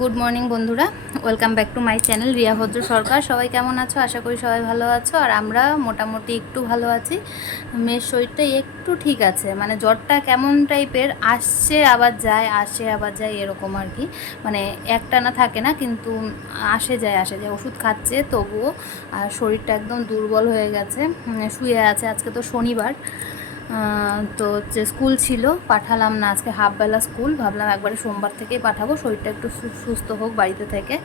Good morning বন্ধুরা। Welcome back to my channel Riya Bhadra Sarkar সবাই কেমন আছো? আশা করি সবাই ভালো আছো। আর আমরা মোটামুটি একটু ভালো আছি। মেয়ের শরীরটা একটু ঠিক আছে। মানে জ্বরটা কেমন টাইপের আসছে আবার যায়, আসে আবার যায় এরকম আর কি। মানে একটা না থাকে না, কিন্তু আসে যায় আসে যায়। ওষুধ খাচ্ছে তবুও, আর শরীরটা একদম দুর্বল হয়ে গেছে। শুয়ে আছে। আজকে তো শনিবার। তো হচ্ছে স্কুল ছিল পাঠালাম না আজকে হাফবেলা স্কুল ভাবলাম একবারে সোমবার থেকেই পাঠাবো শরীরটা একটু সুস্থ হোক বাড়িতে থেকে।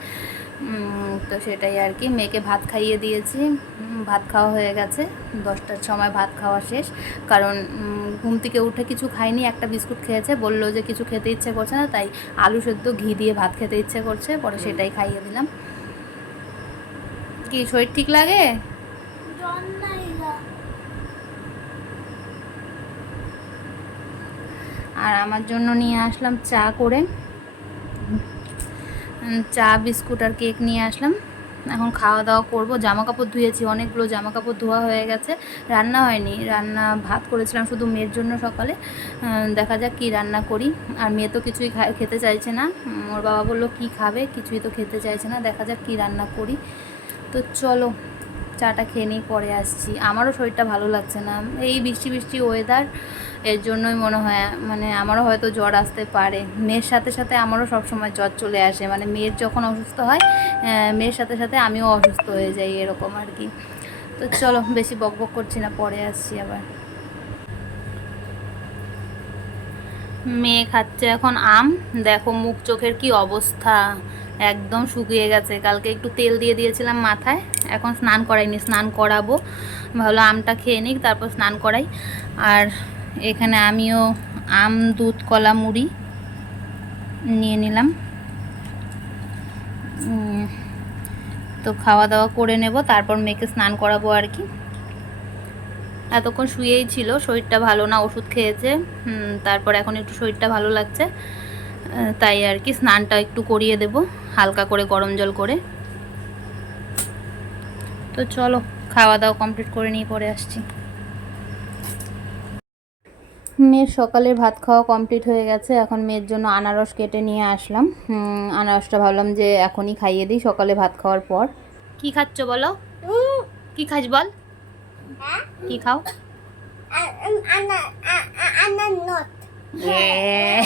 তো সেটাই আর কি মেয়েকে ভাত খাইয়ে দিয়েছি ভাত খাওয়া হয়ে গেছে দশটার সময় ভাত খাওয়া শেষ কারণ ঘুম থেকে উঠে কিছু খাইনি একটা বিস্কুট খেয়েছে বলল যে কিছু খেতে ইচ্ছে করছে না তাই আলু সেদ্ধ ঘি দিয়ে ভাত খেতে ইচ্ছে করছে পরে সেটাই খাইয়ে দিলাম। কি শরীর ঠিক লাগে? আর আমার জন্য নিয়ে আসলাম চা করে। চা, বিস্কুট আর কেক নিয়ে আসলাম। এখন খাওয়া দাওয়া করব। জামা কাপড় ধুয়েছি, অনেকগুলো জামা কাপড় ধোয়া হয়ে গেছে। রান্না হয়নি, রান্না ভাত করেছিলাম শুধু মেয়ের জন্য সকালে। দেখা যাক কি রান্না করি। আর মেয়ে তো কিছুই খেতে চাইছে না। ওর বাবা বলল, কি খাবে? কিছুই তো খেতে চাইছে না। দেখা যাক কি রান্না করি। তো চলো চাটা খেয়ে নিই পরে আসছি। আমারও শরীরটা ভালো লাগছে না। এই বৃষ্টি বৃষ্টি ওয়েদার এর জন্যই মনে হয় মানে আমারও হয়তো জ্বর আসতে পারে। মেয়ের সাথে সাথে আমারও সবসময় জ্বর চলে আসে। মানে মেয়ের যখন অসুস্থ হয় মেয়ের সাথে সাথে আমিও অসুস্থ হয়ে যাই এরকম আর কি। তো চলো, বেশি বক বক করছি না, পরে আসছি আবার। মেয়ে খাচ্ছে এখন আম। দেখো মুখ চোখের কি অবস্থা। একদম শুকিয়ে গেছে। কালকে একটু তেল দিয়ে দিয়েছিলাম মাথায়, এখন স্নান করাইনি। স্নান করাবো। ভালো আমটা খেয়ে নিক, তারপর স্নান করাই। আর এখানে আমিও আম, দুধ, কলা, মুড়ি নিয়ে নিলাম। তো খাওয়া দাওয়া করে নেব, তারপর মেয়েকে স্নান করাবো আর কি। এতক্ষণ শুয়েই ছিল, শরীরটা ভালো না, ওষুধ খেয়েছে। তারপর এখন একটু শরীরটা ভালো লাগছে। তাই আর কি, স্নানটা একটু করিয়ে দেব। হালকা করে গরম জল করে। তো চলো খাওয়া দাওয়া কমপ্লিট করে নিয়ে পরে আসছি। মেয়ের সকালের ভাত খাওয়া কমপ্লিট হয়ে গেছে। এখন মেয়ের জন্য আনারস কেটে নিয়ে আসলাম। আনারসটা ভাবলাম যে এখনই খাইয়ে দিই সকালে ভাত খাওয়ার পর। কি খাচ্ছ বলো? কি খাস বল? কি খাও? এ,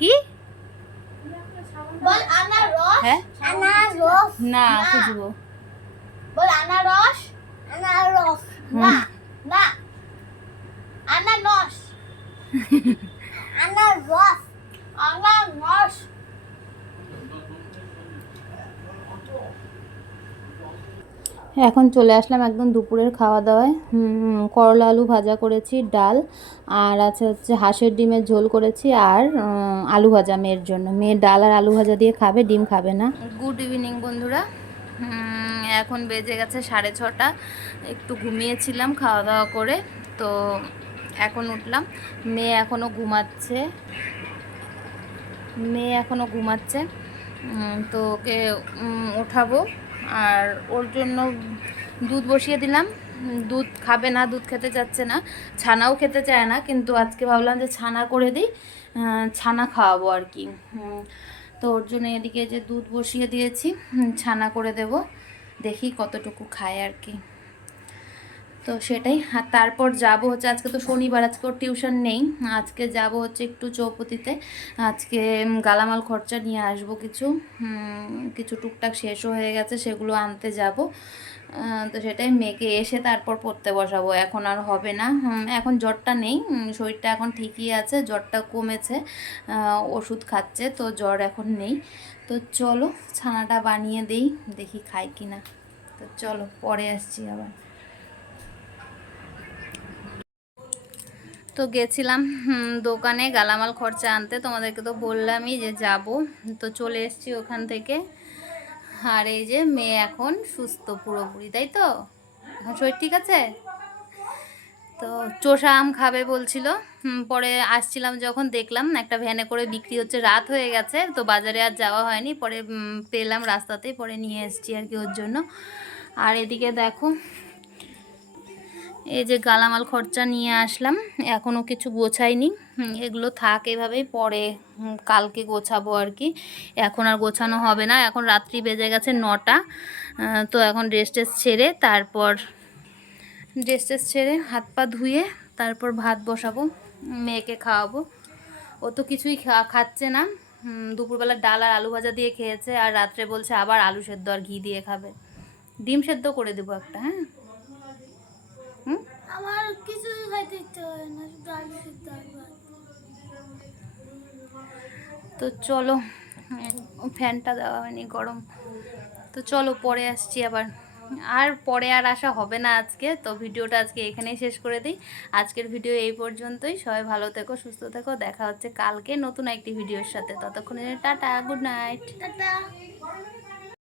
কি? বল আনারস। হ্যাঁ? আনারস। না না। খুঁজবো। বল আনারস। আনারস। না না। আনারস আনারস। আনারস এখন চলে আসলাম একদম দুপুরের খাওয়া দাওয়ায় করলা আলু ভাজা করেছি, ডাল, আর আছে হচ্ছে হাঁসের ডিমের ঝোল করেছি, আর আলু ভাজা মেয়ের জন্য। মেয়ের ডাল আর আলু ভাজা দিয়ে খাবে, ডিম খাবে না। গুড ইভিনিং বন্ধুরা। এখন বেজে গেছে সাড়ে ছটা। একটু ঘুমিয়েছিলাম খাওয়া দাওয়া করে, তো এখন উঠলাম। মেয়ে এখনও ঘুমাচ্ছে। মেয়ে এখনও ঘুমাচ্ছে। তো ওকে ওঠাবো আর ওর জন্য দুধ বসিয়ে দিলাম। দুধ খাবে না, দুধ খেতে চাচ্ছে না। ছানাও খেতে চায় না, কিন্তু আজকে ভাবলাম যে ছানা করে দিই ছানা খাওয়াবো আর কি। তো ওর জন্য এদিকে যে দুধ বসিয়ে দিয়েছি ছানা করে দেব। দেখি কতটুকু খায় আর কি। তো সেটাই। আর তারপর যাব হচ্ছে, আজকে তো শনিবার আজকে ওর টিউশন নেই। আজকে যাব হচ্ছে একটু চৌপতিতে। আজকে গালামাল খরচা নিয়ে আসব কিছু। কিছু টুকটাক শেষও হয়ে গেছে, সেগুলো আনতে যাব। তো সেটাই মেয়েকে এসে তারপর পড়তে বসাবো। এখন আর হবে না। এখন জ্বরটা নেই। শরীরটা এখন ঠিকই আছে, জ্বরটা কমেছে। ওষুধ খাচ্ছে, তো জ্বর এখন নেই। তো চলো, ছানাটা বানিয়ে দেই, দেখি খাই কি না তো চলো, পরে আসছি আবার। তো গেছিলাম দোকানে গালামাল খরচা আনতে। তোমাদেরকে তো বললামই যে যাব। তো চলে এসেছি ওখান থেকে। আর এই যে মেয়ে এখন সুস্থ পুরোপুরি, তাই তো? এখন শরীর ঠিক আছে? তো চোষা আম খাবে বলছিল। পরে আসছিলাম যখন দেখলাম একটা ভ্যানে করে বিক্রি হচ্ছে, রাত হয়ে গেছে। তো বাজারে আর যাওয়া হয়নি। পরে পেলাম রাস্তাতেই পরে নিয়ে এসেছি আর কি ওর জন্য। আর এদিকে দেখো এই যে গালামাল খরচা নিয়ে আসলাম এখনও কিছু গোছাইনি। এগুলো থাক এভাবেই পরে কালকে গোছাবো আর কি। এখন আর গোছানো হবে না, এখন রাত্রি বেজে গেছে নটা তো এখন ড্রেস টেস ছেড়ে তারপর ড্রেস টেস ছেড়ে হাত পা ধুয়ে তারপর ভাত বসাবো, মেয়েকে খাওয়াবো। ও তো কিছুই খাচ্ছে না দুপুরবেলা ডাল আর আলু ভাজা দিয়ে খেয়েছে আর রাত্রে বলছে আবার আলু সেদ্ধ আর ঘি দিয়ে খাবে। ডিম সেদ্ধ করে দেবো একটা হ্যাঁ? হুম? আমার কিছুই খাইতে ইচ্ছে হয় না আলু সিদ্ধ তো চলো ফ্যানটা দেওয়া হয়নি গরম। তো চলো পরে আসছি আবার। আর পরে আর আসা হবে না আজকে তো ভিডিওটা আজকে এখানেই শেষ করে দিই। আজকের ভিডিও এই পর্যন্তই। সবাই ভালো থেকো সুস্থ থেকো। দেখা হচ্ছে কালকে নতুন একটি ভিডিওর সাথে। ততক্ষণে টাটা গুড নাইট। টাটা।